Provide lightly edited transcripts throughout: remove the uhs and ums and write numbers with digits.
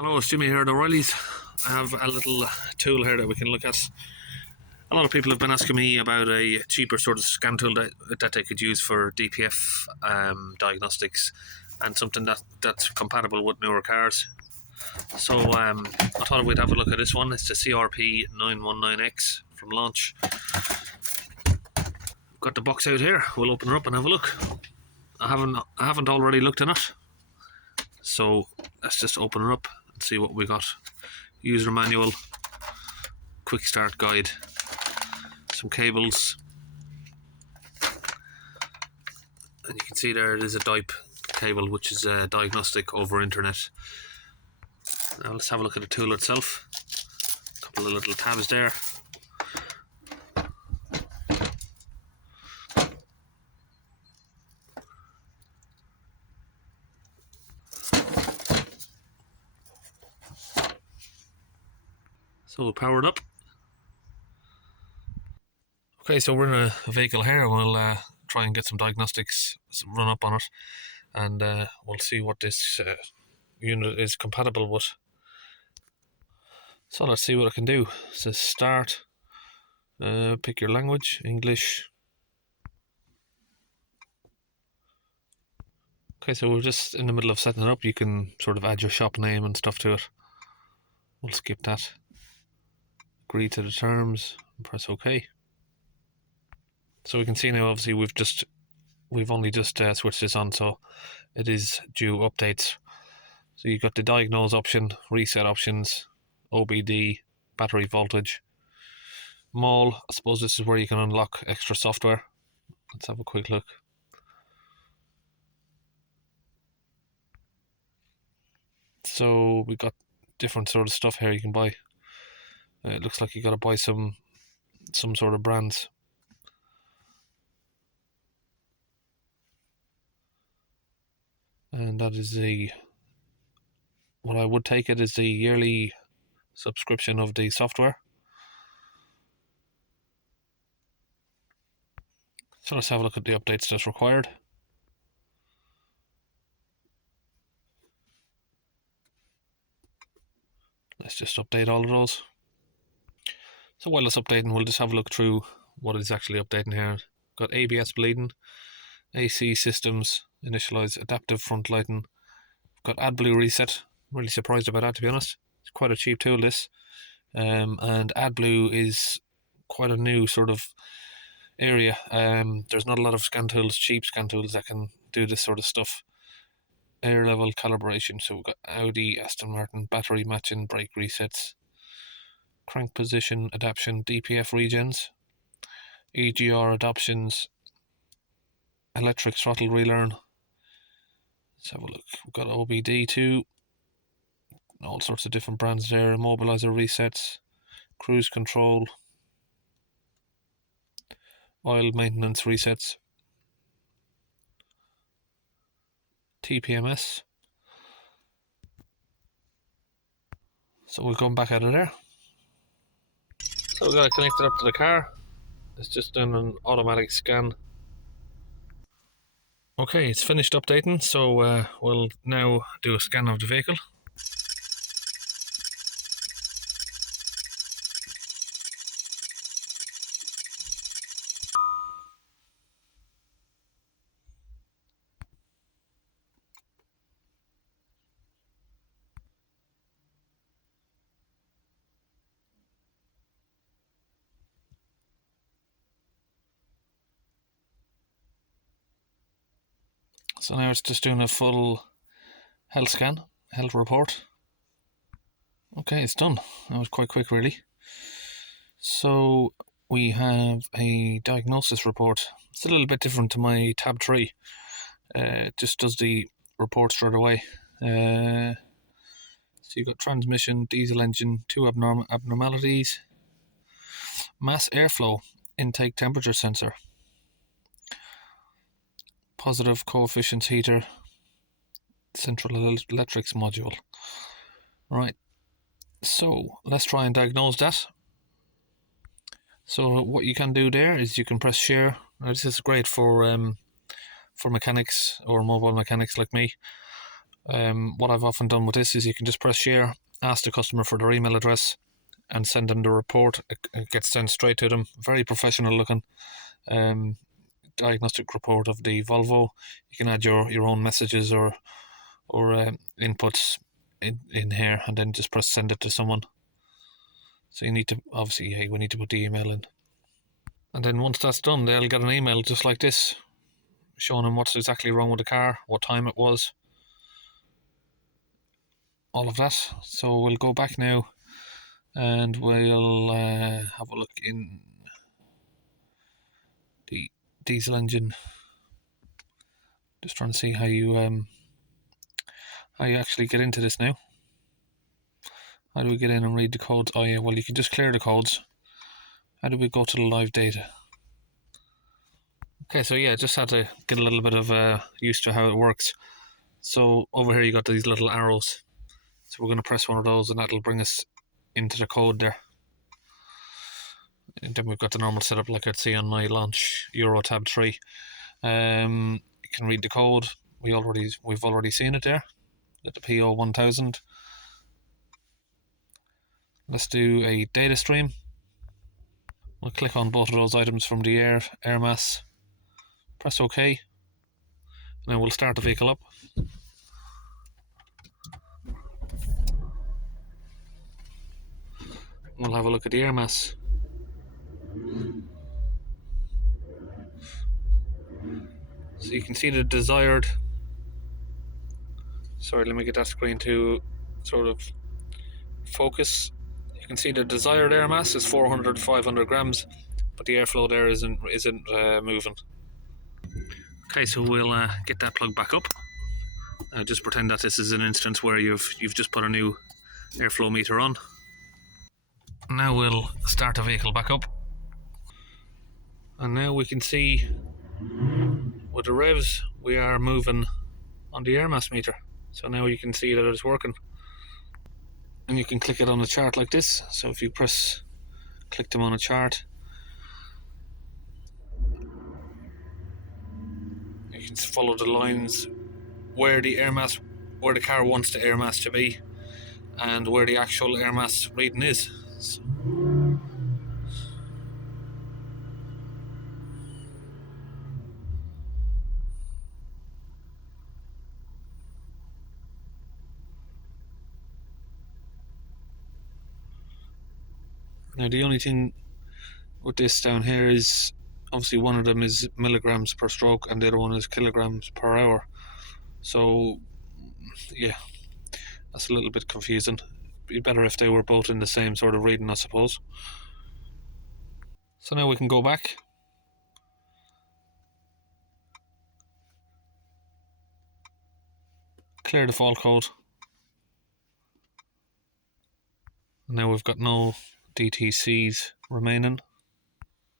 Hello, it's Jimmy here at O'Reilly's. I have a little tool here that we can look at. A lot of people have been asking me about a cheaper sort of scan tool that they could use for DPF diagnostics and something that's compatible with newer cars. So I thought we'd have a look at this one. It's the CRP919X from launch. Got the box out here. We'll open her up and have a look. I haven't already looked in it, so let's just open her up and see what we got. User manual, quick start guide, some cables, and you can see there it is a DOIP cable, which is a diagnostic over internet. Now let's have a look at the tool itself. A couple of little tabs there. So we'll power it up. Okay, so we're in a vehicle here, and we'll try and get some diagnostics run up on it, and we'll see what this unit is compatible with. So let's see what it can do. It says start, pick your language, English. Okay, so we're just in the middle of setting it up. You can sort of add your shop name and stuff to it. We'll skip that. Agree to the terms and press OK. So we can see now, obviously we've only just switched this on, so it is due updates. So you've got the diagnose option, reset options, OBD, battery voltage, mall. I suppose this is where you can unlock extra software. Let's have a quick look. So we've got different sort of stuff here you can buy. It looks like you got to buy some sort of brands. And that is what I would take it is the yearly subscription of the software. So let's have a look at the updates that's required. Let's just update all of those. So while it's updating, we'll just have a look through what is actually updating here. Got ABS bleeding, AC systems, initialize adaptive front lighting. Got Adblue reset. I'm really surprised about that, to be honest. It's quite a cheap tool, this. And Adblue is quite a new sort of area. There's not a lot of scan tools, cheap scan tools that can do this sort of stuff. Air level calibration. So we've got Audi, Aston Martin, battery matching, brake resets, crank position adaptation, DPF regens, EGR adoptions, electric throttle relearn. Let's have a look. We've got OBD too, all sorts of different brands there. Immobilizer resets, cruise control, oil maintenance resets, TPMS. So we'll come back out of there. So we've got to connect it up to the car. It's just doing an automatic scan. Okay, it's finished updating, so we'll now do a scan of the vehicle. So now it's just doing a full health scan, health report. Okay, it's done. That was quite quick, really. So we have a diagnosis report. It's a little bit different to my tab 3. It just does the report straight away. So you've got transmission, diesel engine, 2 abnormalities, mass airflow, intake temperature sensor, positive coefficients heater, central electrics module. Right, so let's try and diagnose that. So what you can do there is you can press share. Now this is great for mechanics or mobile mechanics like me. What I've often done with this is you can just press share, ask the customer for their email address, and send them the report. It gets sent straight to them. Very professional looking diagnostic report of the Volvo. You can add your own messages or inputs in here, and then just press send it to someone. So you need to, obviously, we need to put the email in. And then once that's done, they'll get an email just like this, showing them what's exactly wrong with the car, what time it was, all of that. So we'll go back now and we'll have a look in the diesel engine. Just trying to see how you actually get into this now. How do we get in and read the codes? Oh yeah, well you can just clear the codes. How do we go to the live data? Okay, so yeah, just had to get a little bit of used to how it works. So over here you got these little arrows. So we're going to press one of those and that'll bring us into the code there. And then we've got the normal setup like I'd see on my launch Euro tab 3. You can read the code. We've already seen it there at the PO 1000. Let's do a data stream. We'll click on both of those items from the air mass. Press OK. And then we'll start the vehicle up. We'll have a look at the air mass. So you can see the desired. Sorry, let me get that screen to sort of focus. You can see the desired air mass is 400-500 grams, but the airflow there isn't moving. Okay, so we'll get that plug back up. Just pretend that this is an instance where you've just put a new airflow meter on. Now we'll start the vehicle back up, and now we can see with the revs we are moving on the air mass meter. So now you can see that it's working, and you can click it on the chart like this. So if you click them on a chart, you can follow the lines where the car wants the air mass to be, and where the actual air mass reading is. So now the only thing with this down here is obviously one of them is milligrams per stroke and the other one is kilograms per hour. So yeah, that's a little bit confusing. It'd be better if they were both in the same sort of reading, I suppose. So now we can go back. Clear the fault code. Now we've got no DTCs remaining.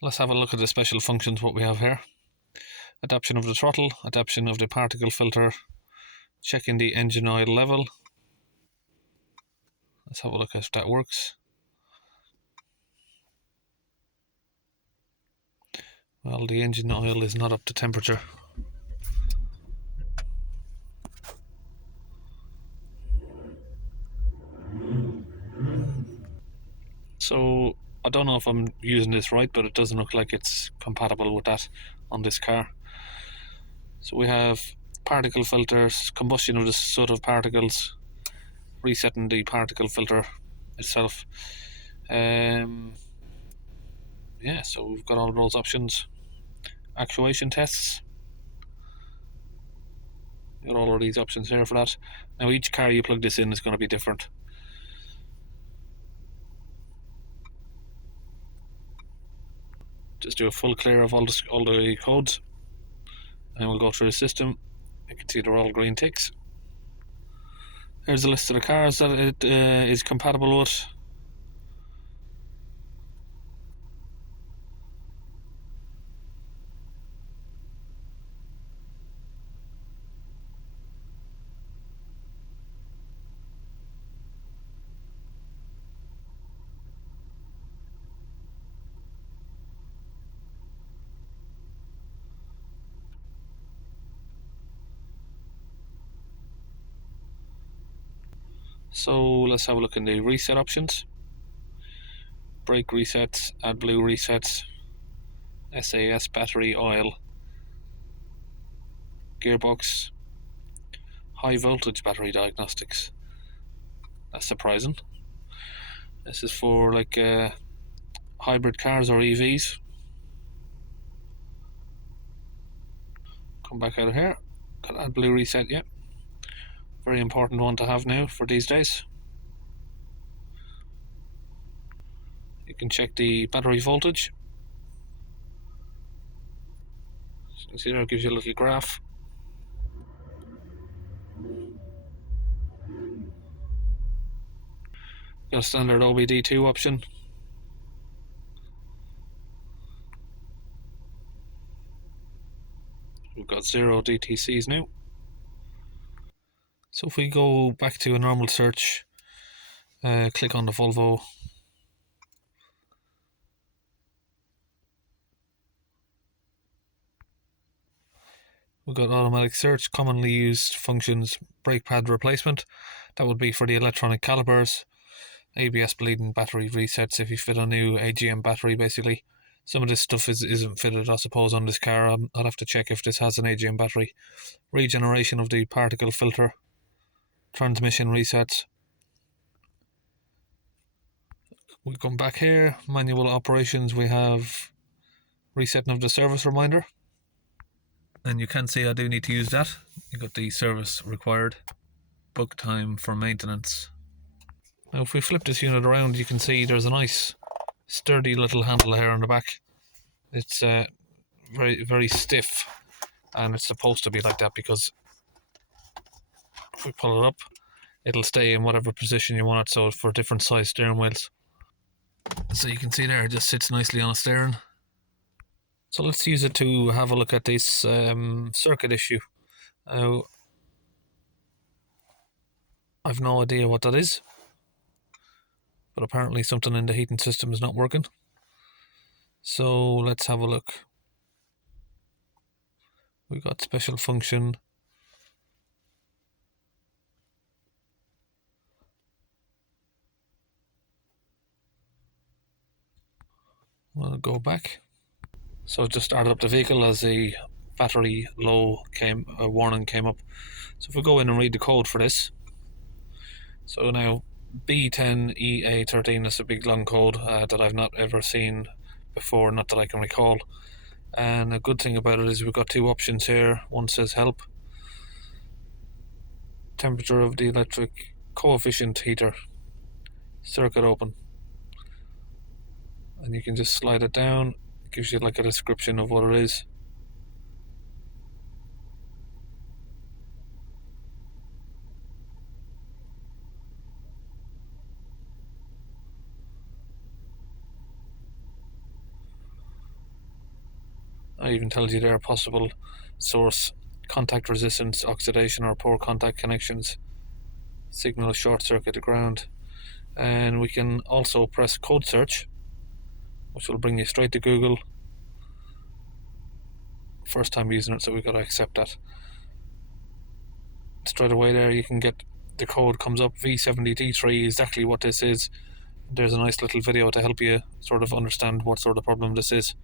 Let's have a look at the special functions what we have here. Adaptation of the throttle, adaptation of the particle filter, checking the engine oil level. Let's have a look if that works. Well, the engine oil is not up to temperature. So I don't know if I'm using this right, but it doesn't look like it's compatible with that on this car. So we have particle filters, combustion of the sort of particles, resetting the particle filter itself. Yeah, so we've got all those options. Actuation tests. Got all of these options here for that. Now each car you plug this in is going to be different. Just do a full clear of all the codes, and we'll go through the system. You can see they're all green ticks. Here's a list of the cars that it is compatible with. So let's have a look in the reset options. Brake resets, Adblue resets, SAS battery oil, gearbox, high voltage battery diagnostics. That's surprising. This is for like hybrid cars or EVs. Come back out of here. Got Adblue reset, yeah. Very important one to have now for these days. You can check the battery voltage. So see there, it gives you a little graph. Got a standard OBD2 option. We've got 0 DTCs now. So if we go back to a normal search, click on the Volvo. We've got automatic search, commonly used functions, brake pad replacement. That would be for the electronic calipers. ABS bleeding, battery resets if you fit a new AGM battery basically. Some of this stuff isn't fitted, I suppose, on this car. I'll have to check if this has an AGM battery. Regeneration of the particle filter. Transmission resets. We come back here, manual operations, we have resetting of the service reminder. And you can see I do need to use that. You got the service required. Book time for maintenance. Now if we flip this unit around, you can see there's a nice sturdy little handle here on the back. It's very, very stiff, and it's supposed to be like that because if we pull it up, it'll stay in whatever position you want it, so for different size steering wheels. So you can see there, it just sits nicely on a steering. So let's use it to have a look at this circuit issue. I've no idea what that is, but apparently something in the heating system is not working. So let's have a look. We've got special function. We'll go back. So it just started up the vehicle as the battery low warning came up. So if we go in and read the code for this. So now B10EA13 is a big long code that I've not ever seen before, not that I can recall. And a good thing about it is we've got two options here. One says help. Temperature of the electric coefficient heater. Circuit open. And you can just slide it down. It gives you like a description of what it is. It even tells you there possible source: contact resistance, oxidation or poor contact connections, signal short circuit to ground. And we can also press code search, which will bring you straight to Google. First time using it, so we've got to accept that. Straight away there you can get the code comes up, V70D3, exactly what this is. There's a nice little video to help you sort of understand what sort of problem this is.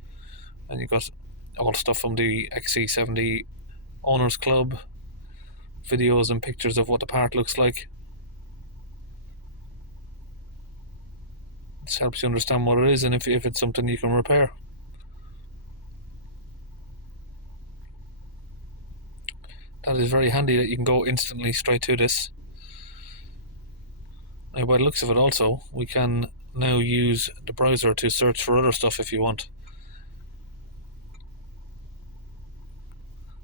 And you've got all stuff from the XC70 Owners Club, videos and pictures of what the part looks like. This helps you understand what it is and if it's something you can repair. That is very handy that you can go instantly straight to this. Now by the looks of it also, we can now use the browser to search for other stuff if you want.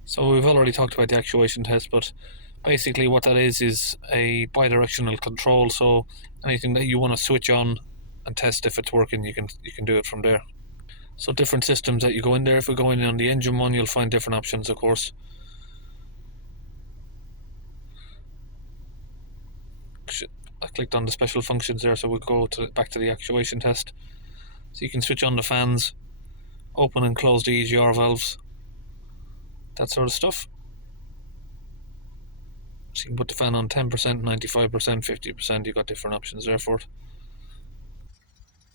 So we've already talked about the actuation test, but basically what that is a bidirectional control, so anything that you want to switch on and test if it's working, you can do it from there. So different systems that you go in there, if we go in on the engine one, you'll find different options, of course. I clicked on the special functions there, so we'll go back to the actuation test. So you can switch on the fans, open and close the EGR valves, that sort of stuff. So you can put the fan on 10%, 95%, 50%, you've got different options there for it.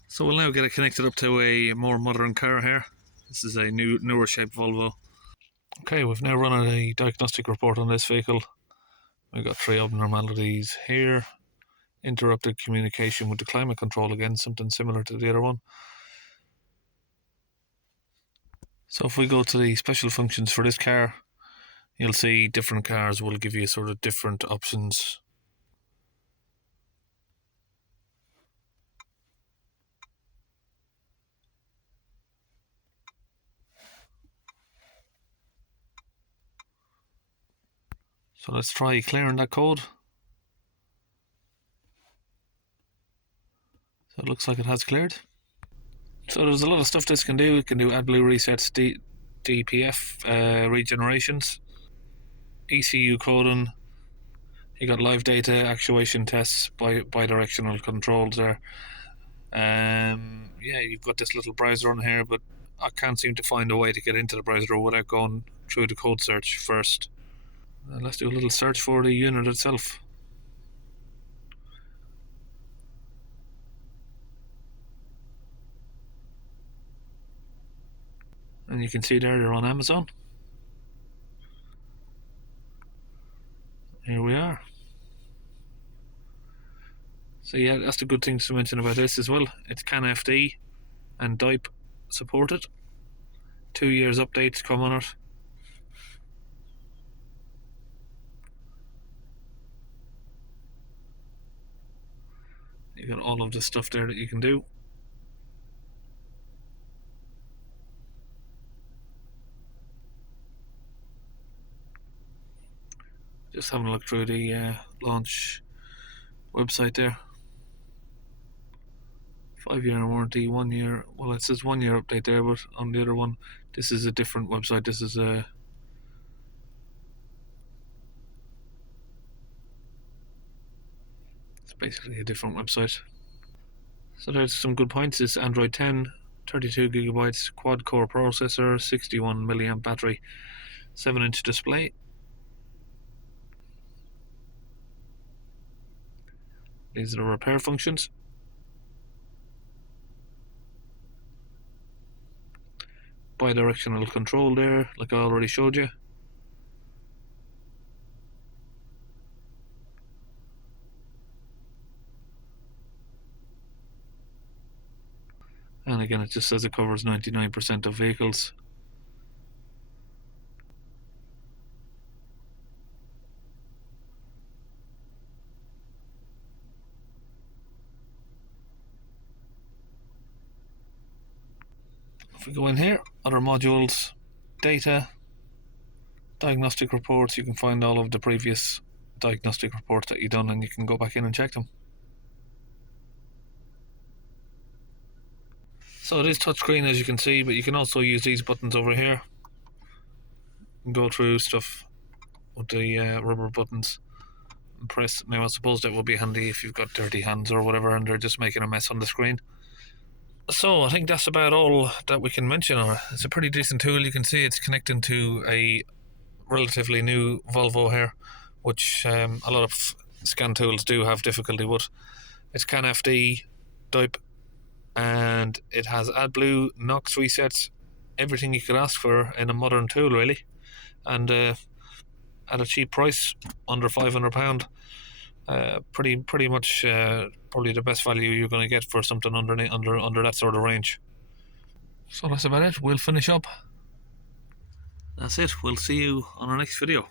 So we'll now get it connected up to a more modern car here. This is a newer shaped Volvo. Okay, we've now run a diagnostic report on this vehicle. We've got 3 abnormalities here. Interrupted communication with the climate control, again, something similar to the other one. So if we go to the special functions for this car, you'll see different cars will give you sort of different options. So let's try clearing that code. So it looks like it has cleared. So there's a lot of stuff this can do. It can do Adblue resets, DPF regenerations, ECU coding. You got live data, actuation tests, bi-directional controls there. Yeah, you've got this little browser on here, but I can't seem to find a way to get into the browser without going through the code search first. Let's do a little search for the unit itself. And you can see there they're on Amazon. Here we are. So yeah, that's the good things to mention about this as well. It's CAN FD and DOIP supported. 2 years updates come on it. You got all of the stuff there that you can do. Just having a look through the launch website there. 5-year warranty, 1 year. Well, it says 1 year update there, but on the other one, this is a different website. This is it's basically a different website. So there's some good points. It's Android 10, 32 gigabytes, quad core processor, 61 milliamp battery, 7-inch display. These are the repair functions. Bi-directional control there, like I already showed you. And again, it just says it covers 99% of vehicles. If we go in here, other modules, data, diagnostic reports, you can find all of the previous diagnostic reports that you've done and you can go back in and check them. So it is touchscreen, as you can see, but you can also use these buttons over here and go through stuff with the rubber buttons and press. Now I suppose that would be handy if you've got dirty hands or whatever and they're just making a mess on the screen. So I think that's about all that we can mention on it. It's a pretty decent tool. You can see it's connecting to a relatively new Volvo here, which a lot of scan tools do have difficulty with. It's CAN FD, DOIP, and it has Adblue, NOx resets, everything you could ask for in a modern tool really, and at a cheap price, under £500. Pretty much probably the best value you're going to get for something under that sort of range. So that's about it. We'll finish up. That's it. We'll see you on our next video.